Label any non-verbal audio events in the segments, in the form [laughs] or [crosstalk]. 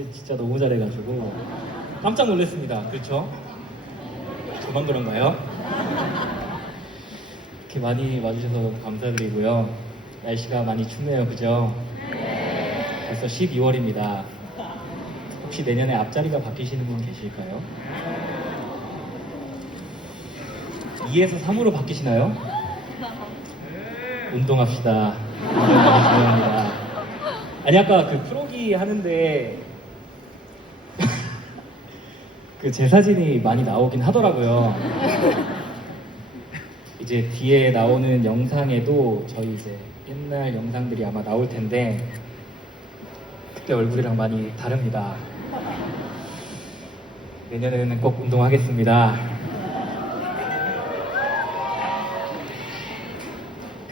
근데 진짜 너무 잘해가지고 깜짝 놀랐습니다. 그렇죠? 저만 그런가요? 이렇게 많이 와주셔서 감사드리고요. 날씨가 많이 춥네요, 그죠? 벌써 12월입니다. 혹시 내년에 앞자리가 바뀌시는 분 계실까요? 2에서 3으로 바뀌시나요? 운동합시다. 운동이 중요합니다. 아니 아까 그 프로기 하는데 그 제 사진이 많이 나오긴 하더라고요. [laughs] 이제 뒤에 나오는 영상에도 저희 이제 옛날 영상들이 아마 나올 텐데 그때 얼굴이랑 많이 다릅니다. 내년에는 꼭 운동하겠습니다.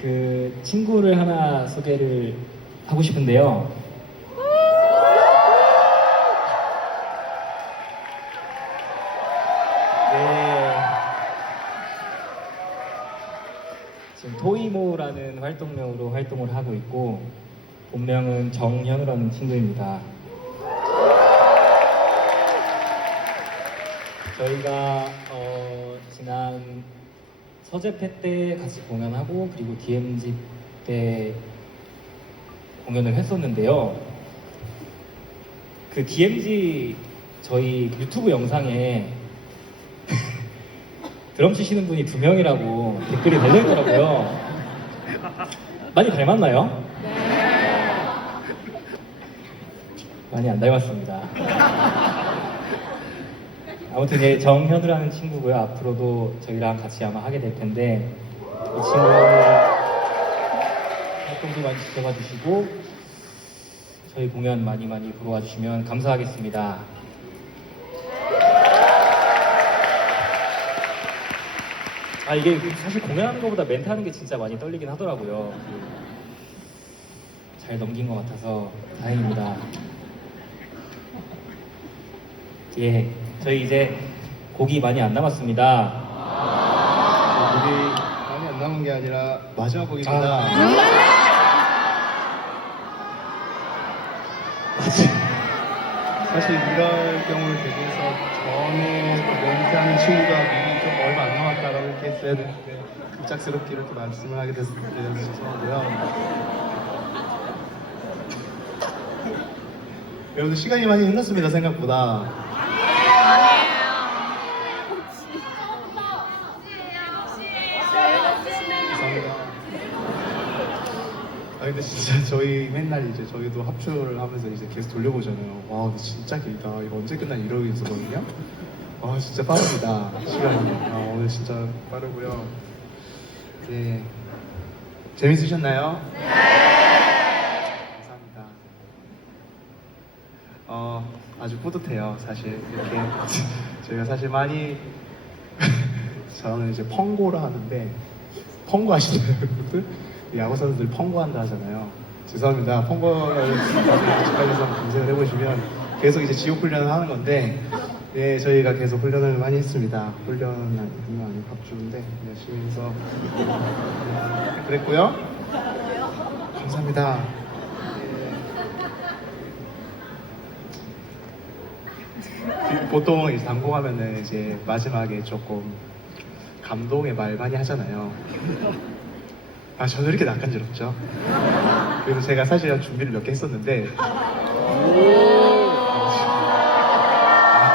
그 친구를 하나 소개를 하고 싶은데요. 지금 토이모라는 활동명으로 활동을 하고 있고 본명은 정현우라는 친구입니다. 저희가 어, 지난 서재패 때 같이 공연하고 그리고 DMZ 때 공연을 했었는데요. 그 DMZ 저희 유튜브 영상에 드럼 치시는 분이 두 명이라고 댓글이 달려있더라고요. 많이 닮았나요? 많이 안 닮았습니다. 아무튼 예, 정현우라는 친구고요. 앞으로도 저희랑 같이 아마 하게 될 텐데 이 친구 활동도 많이 지켜봐 주시고 저희 공연 많이 많이 보러 와주시면 감사하겠습니다. 아 이게 사실 공연하는 것보다 멘트 하는 게 진짜 많이 떨리긴 하더라고요. 그잘 넘긴 것 같아서 다행입니다. 예, 저희 이제 곡이 많이 안 남았습니다. 우리 많이 안 남은 게 아니라 마지막 곡입니다. 사실 이럴 경우를 대비해서 전에 멘트하는 친구가 미리 좀 얼마 안 남았다라고 이렇게 했어야 되는데 급작스럽게 이렇게 말씀을 하게 돼서 죄송하고요. 여러분 시간이 많이 흘렀습니다 생각보다. 아 근데 진짜 [laughs] 저희 맨날 이제 저희도 합주를 하면서 이제 계속 돌려보잖아요. 와 근데 진짜 길다. 이거 언제 끝나 이러고 있었거든요. 와 진짜 빠릅니다. 시간이. 아, 오늘 진짜 빠르고요. 네. 재밌으셨나요? 네. 감사합니다. 어 아주 뿌듯해요. 사실 이렇게 [laughs] 저희가 사실 많이 [laughs] 저는 이제 펑고를 하는데 펑고 아시나요, 여러분들? 야구 선수들 펑고 한다 하잖아요. 죄송합니다. 아직까지 한번 검색을 해보시면 계속 이제 지옥 훈련을 하는 건데, 예, 저희가 계속 훈련을 많이 했습니다. 훈련 아니고 아니고 합주인데 열심히 해서 네, 그랬고요. 감사합니다. 예. 보통 이제 당공하면은 이제 마지막에 조금 감동의 말 많이 하잖아요. 아 저는 이렇게 낯간지럽죠. 그래서 제가 사실 준비를 몇 개 했었는데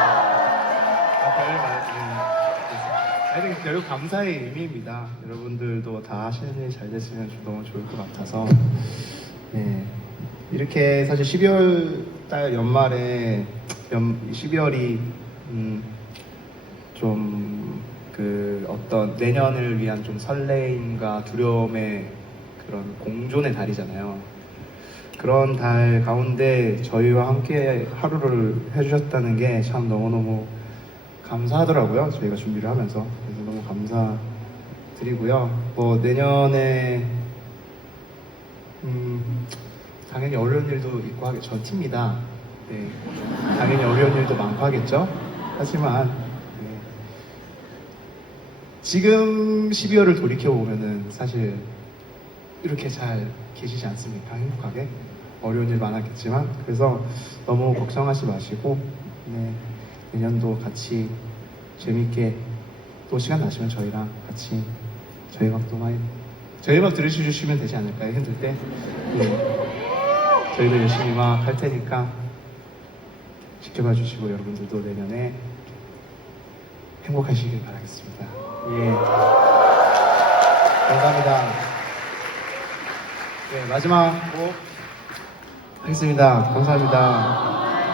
아, 별일 많았어요. 하여튼 결국 감사의 의미입니다. 여러분들도 다 하시는 일 잘 됐으면 좀 너무 좋을 것 같아서 네. 이렇게 사실 12월 달 연말에 연, 12월이 음, 좀 그 어떤 내년을 위한 좀 설레임과 두려움의 그런 공존의 달이잖아요. 그런 달 가운데 저희와 함께 하루를 해주셨다는 게 참 너무너무 감사하더라고요. 저희가 준비를 하면서. 그래서 너무 감사드리고요. 뭐 내년에 음, 당연히 어려운 일도 있고 하겠 저 팀이다. 네. 당연히 어려운 일도 많고 하겠죠. 하지만 네. 지금 12월을 돌이켜 보면은 사실 이렇게 잘 계시지 않습니까? 행복하게. 어려운 일 많았겠지만 그래서 너무 걱정하지 마시고 네, 내년도 같이 재밌게 또 시간 나시면 저희랑 같이 저희 음악도 많이 저희 음악 들으시면 되지 않을까요 힘들 때 네. 저희도 열심히 막 할 테니까 지켜봐 주시고 여러분들도 내년에 행복하시길 바라겠습니다. 예. 감사합니다. 네, 마지막 곡 하겠습니다. 감사합니다.